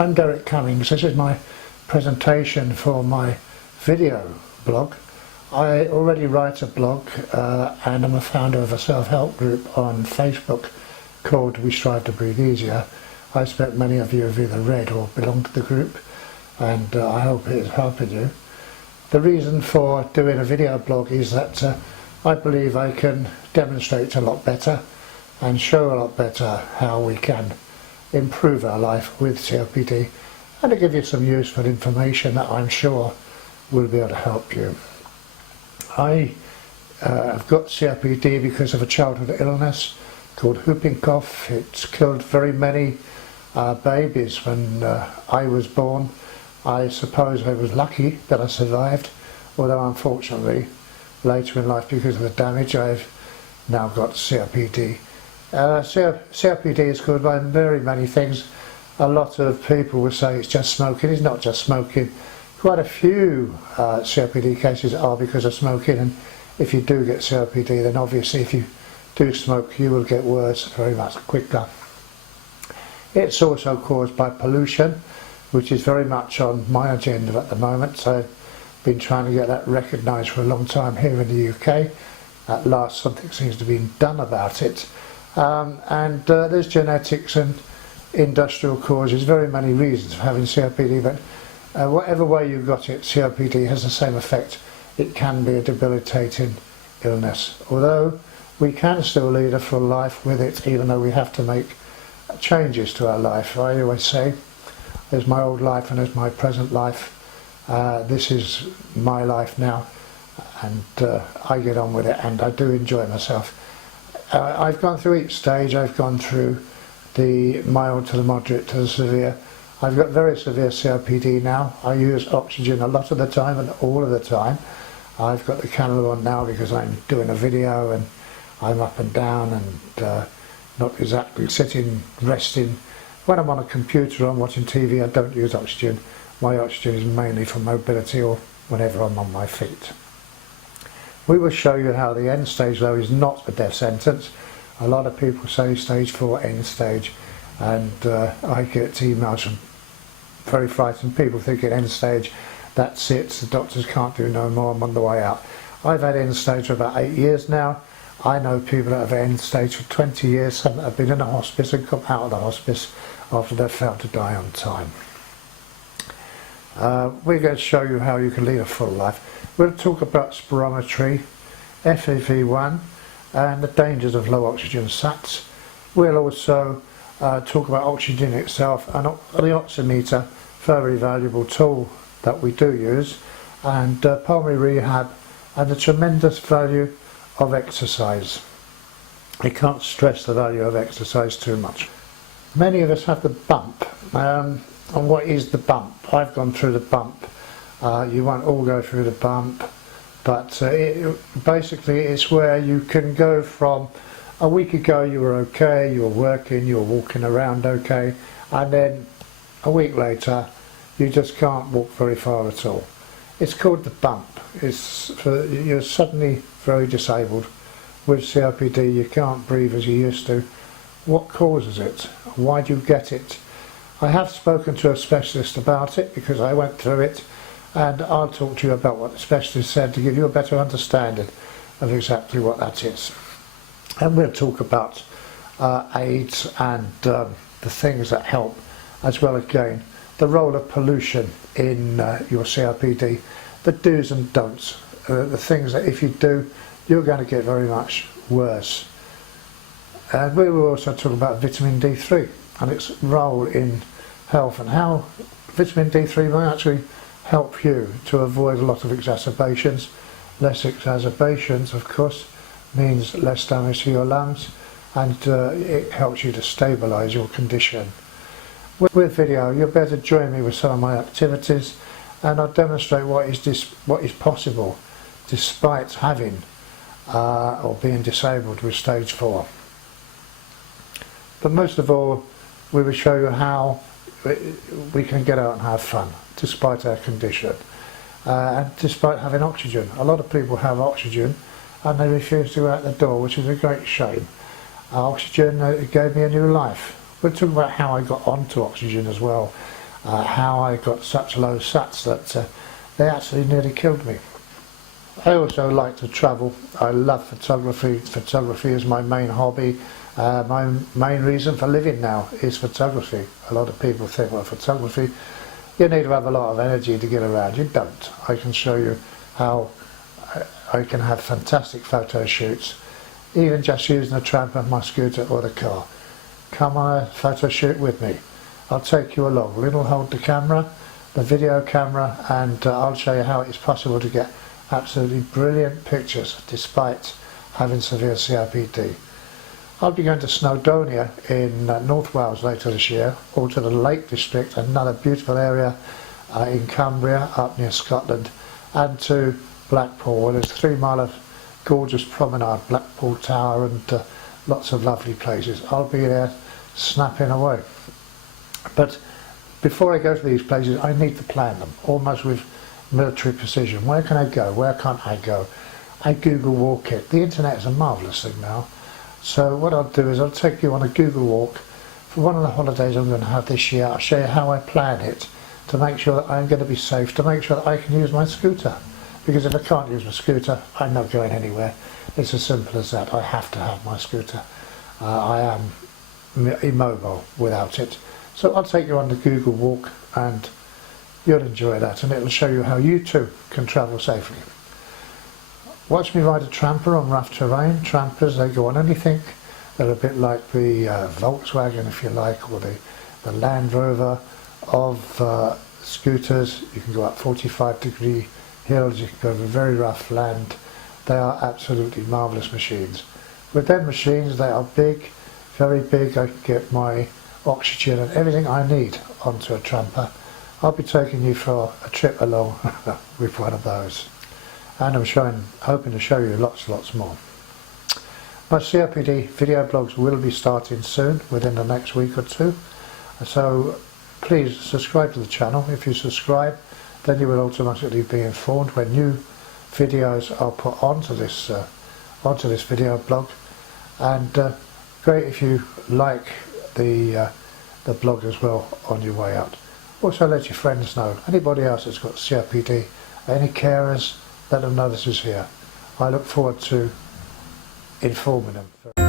I'm Derek Cummings. This is my presentation for my video blog. I already write a blog and I'm a founder of a self-help group on Facebook called We Strive to Breathe Easier. I expect many of you have either read or belong to the group, and I hope it is helping you. The reason for doing a video blog is that I believe I can demonstrate a lot better and show a lot better how we can improve our life with COPD, and to give you some useful information that I'm sure will be able to help you. I have got COPD because of a childhood illness called whooping cough. It's killed very many babies when I was born. I suppose I was lucky that I survived, although unfortunately later in life, because of the damage, I've now got COPD. COPD is caused by very many things. A lot of people will say it's just smoking. It's not just smoking. Quite a few COPD cases are because of smoking, and if you do get COPD, then obviously if you do smoke you will get worse very much quicker. It's also caused by pollution, which is very much on my agenda at the moment. So I've been trying to get that recognised for a long time here in the UK. At last something seems to be done about it. There's genetics and industrial causes, very many reasons for having COPD, but whatever way you got it, COPD has the same effect. It can be a debilitating illness, although we can still lead a full life with it, even though we have to make changes to our life. I always say there's my old life and there's my present life. This is my life now, and I get on with it, and I do enjoy myself. I've gone through each stage. I've gone through the mild to the moderate to the severe. I've got very severe COPD now. I use oxygen a lot of the time and all of the time. I've got the cannula on now because I'm doing a video and I'm up and down and not exactly sitting, resting. When I'm on a computer or I'm watching TV, I don't use oxygen. My oxygen is mainly for mobility or whenever I'm on my feet. We will show you how the end stage though is not a death sentence. A lot of people say stage 4 end stage, and I get emails from very frightened people thinking end stage, that's it, the doctors can't do no more, I'm on the way out. I've had end stage for about 8 years now. I know people that have end stage for 20 years, some that have been in a hospice and come out of the hospice after they've failed to die on time. We're going to show you how you can lead a full life. We'll talk about spirometry, FEV1 and the dangers of low oxygen sats. We'll also talk about oxygen itself and the oximeter, very valuable tool that we do use, and pulmonary rehab and the tremendous value of exercise. I can't stress the value of exercise too much. Many of us have the bump. And what is the bump? I've gone through the bump. You won't all go through the bump, but basically it's where you can go from a week ago you were okay, you were working, you were walking around okay, and then a week later you just can't walk very far at all. It's called the bump. You're suddenly very disabled. With COPD you can't breathe as you used to. What causes it? Why do you get it? I have spoken to a specialist about it because I went through it, and I'll talk to you about what the specialist said to give you a better understanding of exactly what that is. And we'll talk about aids and the things that help, as well again the role of pollution in your COPD, the do's and don'ts, the things that if you do you're going to get very much worse. And we will also talk about vitamin D3 and its role in health, and how vitamin D3 may actually help you to avoid a lot of exacerbations. Less exacerbations, of course, means less damage to your lungs, and it helps you to stabilise your condition. With video, you'll be able to join me with some of my activities, and I'll demonstrate what is possible despite having or being disabled with stage 4. But most of all, we will show you how we can get out and have fun despite our condition, and despite having oxygen. A lot of people have oxygen and they refuse to go out the door, which is a great shame. Oxygen gave me a new life. We'll talk about how I got onto oxygen as well. how I got such low sats that they actually nearly killed me. I also like to travel. I love photography. Photography is my main hobby. My main reason for living now is photography. A lot of people think, well, photography, you need to have a lot of energy to get around. You don't. I can show you how I can have fantastic photo shoots, even just using a tramp of my scooter or the car. Come on a photo shoot with me. I'll take you along. Lynn will hold the camera, the video camera, and I'll show you how it's possible to get absolutely brilliant pictures despite having severe COPD. I'll be going to Snowdonia in North Wales later this year, or to the Lake District, another beautiful area in Cumbria up near Scotland, and to Blackpool, where there's 3 mile of gorgeous promenade, Blackpool Tower, and lots of lovely places. I'll be there snapping away. But before I go to these places, I need to plan them, almost with military precision. Where can I go? Where can't I go? I Google walk it. The internet is a marvellous thing now. So what I'll do is I'll take you on a Google walk for one of the holidays I'm going to have this year. I'll show you how I plan it to make sure that I'm going to be safe, to make sure that I can use my scooter. Because if I can't use my scooter, I'm not going anywhere. It's as simple as that. I have to have my scooter. I am immobile without it. So I'll take you on the Google walk and you'll enjoy that, and it'll show you how you too can travel safely. Watch me ride a tramper on rough terrain. Trampers, they go on anything. They're a bit like the Volkswagen, if you like, or the Land Rover of scooters. You can go up 45-degree hills, you can go over very rough land. They are absolutely marvellous machines. With them machines, they are big, very big. I can get my oxygen and everything I need onto a tramper. I'll be taking you for a trip along with one of those, and I'm hoping to show you lots more. My COPD video blogs will be starting soon, within the next week or two, so please subscribe to the channel. If you subscribe, then you will automatically be informed when new videos are put onto this video blog, and great if you like the blog as well on your way out. Also let your friends know, anybody else that's got COPD, any carers, let them know this is here. I look forward to informing them.